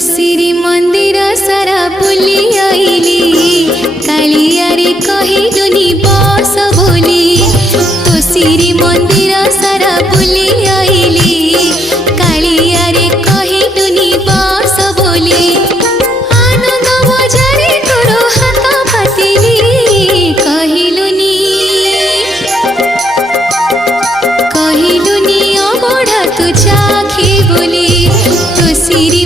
श्री मंदिर सारा बुली आईली कालिया रे कहिलु नि बस बोली तो श्री मंदिर सारा बुली आईली कालिया रे कहिलु नि बस बोली आनंद बजारे तोर हाथ पातिली कहिलु नि अबढ़ा तू चाखे बोली तो श्री